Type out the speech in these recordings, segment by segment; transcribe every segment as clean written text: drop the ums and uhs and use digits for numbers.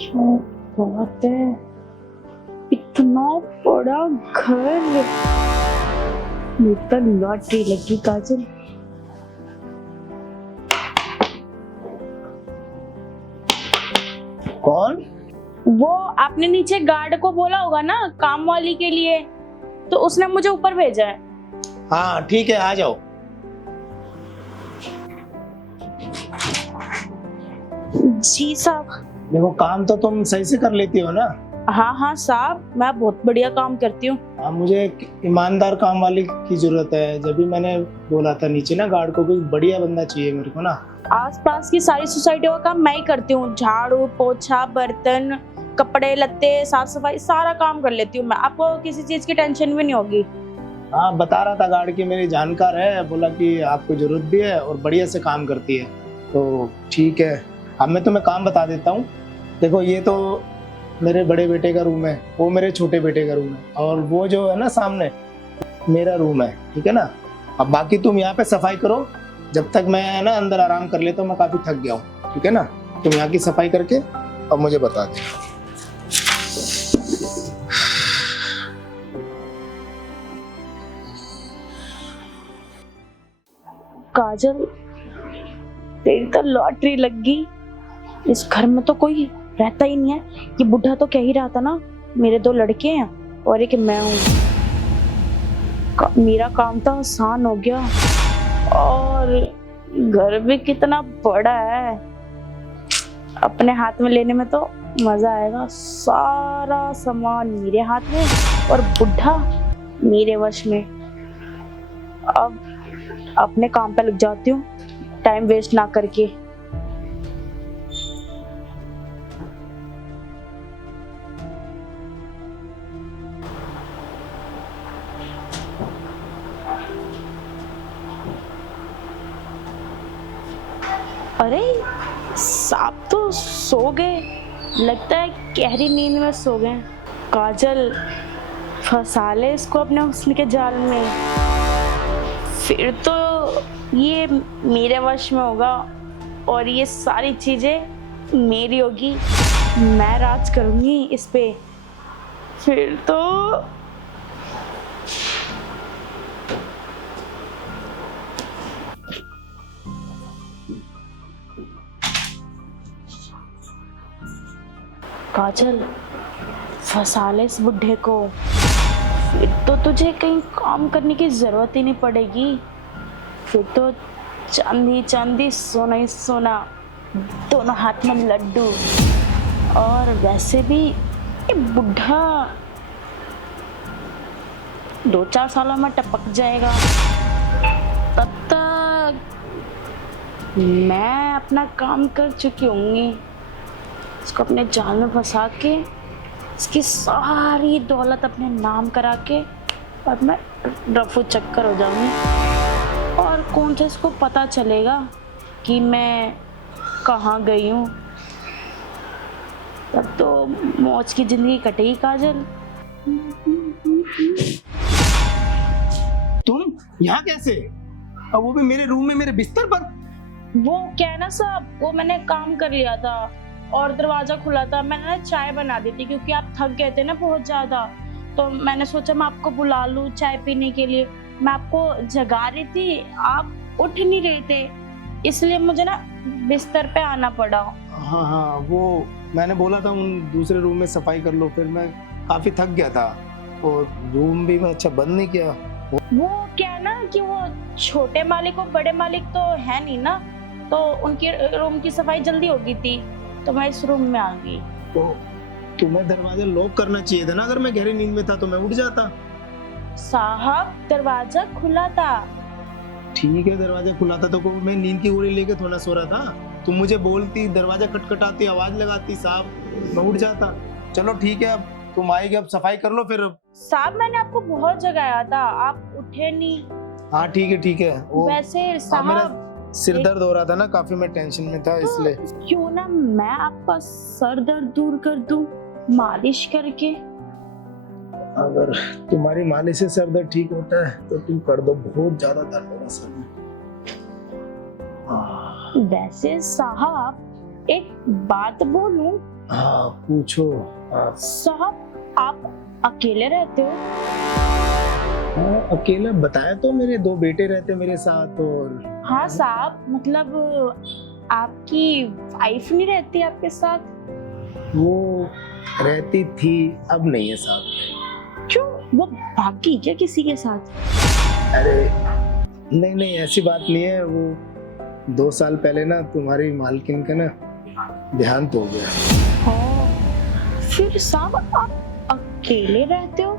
क्या बात है, इतना बड़ा घर। ये तो लॉटरी लगी काजल। कौन? वो आपने नीचे गार्ड को बोला होगा ना काम वाली के लिए, तो उसने मुझे ऊपर भेजा है। हाँ ठीक है, आ जाओ। जी साहब। देखो काम तो तुम सही से कर लेती हो ना? हाँ हाँ साहब, मैं बहुत बढ़िया काम करती हूँ। हाँ, मुझे एक ईमानदार काम वाली की जरूरत है। जब भी मैंने बोला था नीचे ना गार्ड को, कोई बढ़िया बंदा चाहिए मेरे को ना। आसपास की सारी सोसाइटियों का काम मैं ही करती हूँ। झाड़ू पोछा, बर्तन, कपड़े लत्ते, साफ सफाई, सारा काम कर लेती हूँ मैं। आपको किसी चीज की टेंशन भी नहीं होगी। हाँ बता रहा था गार्ड की मेरी जानकार है, बोला कि आपको जरूरत भी है और बढ़िया से काम करती है। तो ठीक है, अब मैं तुम्हें काम बता देता हूँ। देखो ये तो मेरे बड़े बेटे का रूम है, वो मेरे छोटे बेटे का रूम है, और वो जो है ना सामने मेरा रूम है, ठीक है ना। अब बाकी तुम यहाँ पे सफाई करो, जब तक मैं ना अंदर आराम कर लेता हूँ। मैं काफी थक गया हूँ, ठीक है ना। तुम यहाँ की सफाई करके अब मुझे बता दे। काजल, तेरी तो लॉटरी लग गई। इस घर में तो कोई रहता ही नहीं है। ये बुढ़ा तो कह ही रहा था ना, मेरे 2 लड़के हैं और एक मैं हूँ। मेरा काम तो आसान हो गया, और घर भी कितना बड़ा है। अपने हाथ में लेने में तो मजा आएगा। सारा सामान मेरे हाथ में और बुढ़ा मेरे वश में। अब अपने काम पे लग जाती हूँ, टाइम वेस्ट ना करके। अरे सांप तो सो गए, लगता है गहरी नींद में सो गए। काजल, फंसा ले इसको अपने हुस्न के जाल में, फिर तो ये मेरे वश में होगा और ये सारी चीजें मेरी होगी। मैं राज करूंगी इस पे, फिर तो। काजल, फंसा ले इस बुढ़े को, फिर तो तुझे कहीं काम करने की जरूरत ही नहीं पड़ेगी। फिर तो चांदी चांदी, सोना ही सोना, दोनों हाथ में लड्डू। और वैसे भी ये बुढ़ा 2-4 सालों में टपक जाएगा। तब तक मैं अपना काम कर चुकी होंगी। इसको अपने जाल में फंसा के इसकी सारी दौलत अपने नाम करा के और मैं रफू चक्कर हो जाऊंगी। और कौन सा इसको पता चलेगा कि मैं कहाँ गई हूँ। तब तो मौज की जिंदगी कटेगी काजल। तुम यहाँ कैसे? अब वो भी मेरे रूम में, मेरे बिस्तर पर? वो क्या है ना साहब, वो मैंने काम कर लिया था और दरवाजा खुला था। मैंने ना चाय बना दी थी क्योंकि आप थक गए थे ना बहुत ज्यादा। तो मैंने सोचा मैं आपको बुला लूं चाय पीने के लिए। मैं आपको जगा रही थी, आप उठ नहीं रहे थे, इसलिए मुझे ना बिस्तर पे आना पड़ा। हाँ हाँ, वो मैंने बोला था उन दूसरे रूम में सफाई कर लो, फिर मैं काफी थक गया था और रूम भी मैं अच्छा बंद नहीं किया। वो क्या है ना कि वो छोटे मालिक और बड़े मालिक तो है नहीं ना, तो उनके रूम की सफाई जल्दी हो गई थी, तो मैं इस रूम में आ गई। तो तुम्हें दरवाजा लॉक करना चाहिए था ना। अगर मैं गहरी नींद में था तो मैं उठ जाता। साहब, दरवाजा खुला था। ठीक है, दरवाजा खुला था तो मैं नींद की गोली लेके थोड़ा सो रहा था। तुम मुझे बोलती, दरवाजा खटखटाती, आवाज लगाती साहब, मैं उठ जाता। चलो ठीक है, अब तुम आएगी, अब सफाई कर लो फिर। साहब, मैंने आपको बहुत जगाया था, आप उठे नहीं। हाँ ठीक है। वो वैसे साहब, सिर दर्द हो रहा था ना काफी, मैं टेंशन में था इसलिए। क्यों ना मैं आपका सर दर्द दूर कर दूं मालिश करके। अगर तुम्हारी मालिश से सर दर्द ठीक होता है तो तुम कर दो, बहुत ज्यादा दर्द हो रहा सर में। वैसे साहब, एक बात बोलूं, हाँ पूछो। हाँ, साहब आप अकेले रहते हो? हाँ, अकेला बताया तो, मेरे 2 बेटे रहते मेरे साथ। और हाँ साहब, मतलब आपकी वाइफ नहीं रहती आपके साथ? वो रहती थी, अब नहीं है साहब। क्यों, वो भागी क्या किसी के साथ? अरे नहीं नहीं, ऐसी बात नहीं है। वो 2 साल पहले ना तुम्हारी मालकिन का ना देहांत हो गया। हाँ, फिर साहब आप अकेले रहते हो?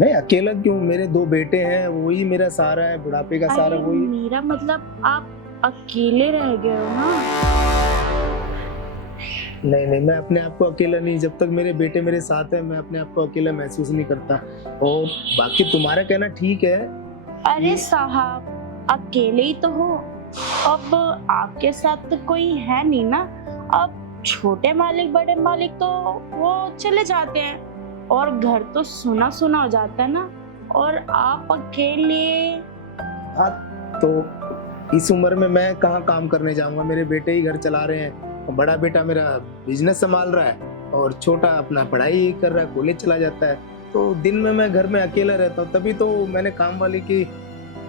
नहीं अकेला क्यों, मेरे 2 बेटे हैं, वही मेरा सहारा है, बुढ़ापे का सहारा अरे वही। मेरा मतलब आप अकेले रह गए हो ना? नहीं नहीं, मैं अपने आप को अकेला नहीं, जब तक मेरे बेटे मेरे साथ हैं मैं अपने आप को अकेला महसूस नहीं करता। और बाकी तुम्हारा कहना ठीक है। अरे साहब अकेले ही तो हो, अब आपके साथ तो कोई है नहीं ना। अब छोटे मालिक बड़े मालिक तो वो चले जाते हैं और घर तो सुना सुना हो जाता है ना, और आप अकेले। हाँ तो इस उम्र में मैं कहाँ काम करने जाऊंगा, मेरे बेटे ही घर चला रहे हैं। बड़ा बेटा मेरा बिजनेस संभाल रहा है और छोटा अपना पढ़ाई कर रहा है, कॉलेज चला जाता है। तो दिन में मैं घर में अकेला रहता हूँ, तभी तो मैंने काम वाली की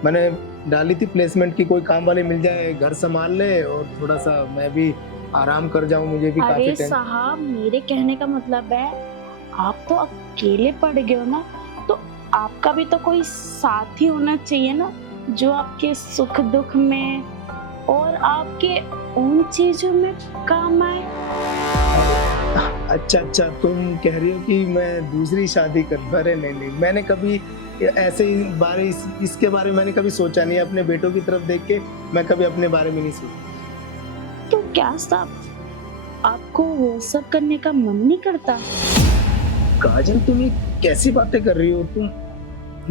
मैंने डाली थी प्लेसमेंट की, कोई काम वाली मिल जाए, घर संभाल ले और थोड़ा सा मैं भी आराम कर जाऊं, मुझे भी काफी अरे टेंशन। साहब मेरे कहने का मतलब है, आप तो अकेले पड़ गए हो ना, तो आपका भी तो कोई साथी होना चाहिए ना, जो आपके सुख दुख में और आपके उन चीजों में काम आए। अच्छा अच्छा, तुम कह रही हो कि मैं दूसरी शादी कर? अरे नहीं नहीं, मैंने कभी ऐसे ही इसके बारे में मैंने कभी सोचा नहीं। अपने बेटों की तरफ देख के मैं कभी अपने बारे में नहीं सोचा। तो क्या साहब आपको वो सब करने का मन नहीं करता? काजल तुम ये कैसी बातें कर रही हो तुम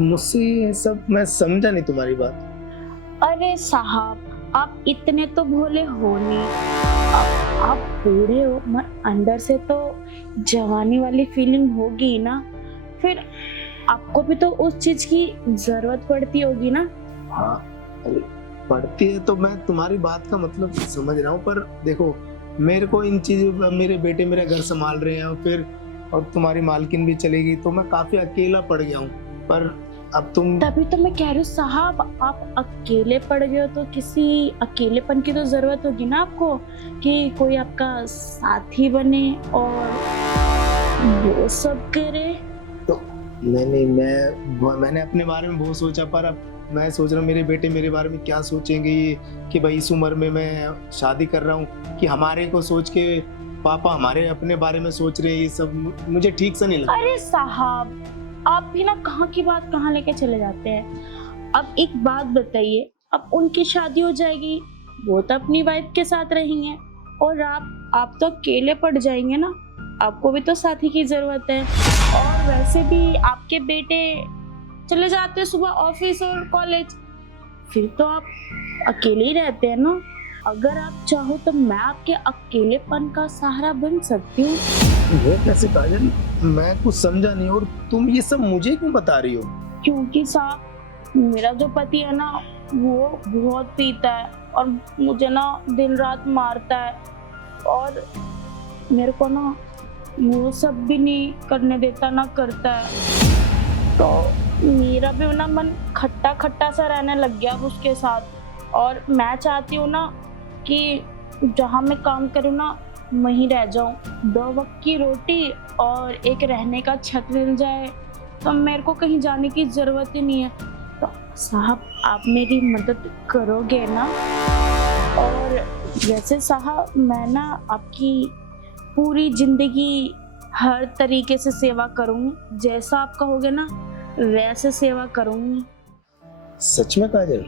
मुझसे? ये सब मैं समझा नहीं तुम्हारी बात। अरे साहब आप इतने तो भोले हो नहीं, आप बूढ़े हो, मगर अंदर से तो जवानी वाली फीलिंग होगी ही ना, फिर आपको भी तो उस चीज की जरूरत पड़ती होगी ना। हाँ अरे पढ़ती है तो मैं तुम्हारी बात का मतलब समझ रहा हूँ, पर देखो मेरे को इन चीजों, मेरे बेटे मेरे घर संभाल रहे हैं और फिर और तुम्हारी मालकिन भी चली गई, तो मैं काफी अकेला पड़ गया हूँ। पर अब तुम, तभी तो मैं कह रही हूँ साहब, आप अकेले पड़ गए हो तो किसी अकेलेपन की तो जरूरत होगी ना आपको, कि कोई आपका साथी बने और वो सब करे। तो नहीं मैंने अपने बारे में बहुत सोचा, पर अब मैं सोच रहा हूँ मेरे बेटे मेरे बारे में क्या सोचेंगे ये, कि भाई इस उम्र में मैं शादी कर रहा हूँ, कि हमारे को सोच के पापा हमारे अपने बारे में सोच रहे हैं, ये सब मुझे ठीक से नहीं लगता। अरे साहब आप भी ना कहाँ की बात कहाँ लेके चले जाते हैं। अब एक बात बताइए, अब उनकी शादी हो जाएगी, वो तो अपनी वाइफ के साथ रहेंगे, और आप तो अकेले पड़ जाएंगे ना, आपको भी तो साथी की जरूरत है। और वैसे भी आपके बेटे चले जाते हैं सुबह ऑफिस और कॉलेज, फिर तो आप अकेले ही रहते हैं ना। अगर आप चाहो तो मैं आपके अकेलेपन का सहारा बन सकती हूँ। वो कैसे काजल, मैं कुछ समझा नहीं, और तुम ये सब मुझे क्यों बता रही हो? क्योंकि साहब मेरा जो पति है ना वो बहुत पीता है और मुझे ना दिन रात मारता है, और मेरे को ना वो सब भी नहीं करने देता ना करता है, तो मेरा भी ना मन खट्टा खट्टा सा रहने लग गया उसके साथ। और मैं चाहती हूँ ना कि जहाँ मैं काम करूँ ना वहीं रह जाऊँ, 2 वक्त की रोटी और एक रहने का छत मिल जाए, तो मेरे को कहीं जाने की जरूरत ही नहीं है। तो साहब आप मेरी मदद करोगे ना? और वैसे साहब मैं ना आपकी पूरी जिंदगी हर तरीके से सेवा करूँगी, जैसा आप कहोगे ना वैसे सेवा करूँगी। सच में काजल?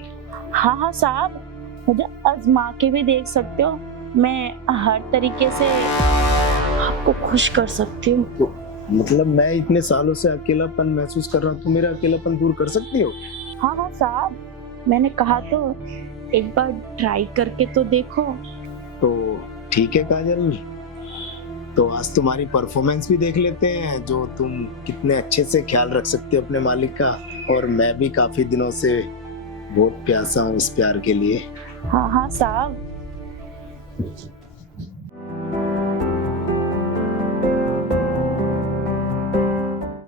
हाँ हाँ साहब, मुझे आजमा के भी देख सकते हो, मैं हर तरीके से आपको खुश कर सकती हूँ। तो मतलब मैं इतने सालों से अकेलापन महसूस कर रहा हूँ, तो मेरा अकेलापन दूर कर सकती हो? हाँ हाँ साहब, मैंने कहा तो एक बार ट्राई करके तो देखो। तो ठीक है काजल, तो आज तुम्हारी परफॉर्मेंस भी देख लेते हैं, जो तुम कितने अच्छे से ख्याल रख सकते हो अपने मालिक का। और मैं भी काफी दिनों से बहुत प्यासा हूँ इस प्यार के लिए। हाँ हाँ साहब।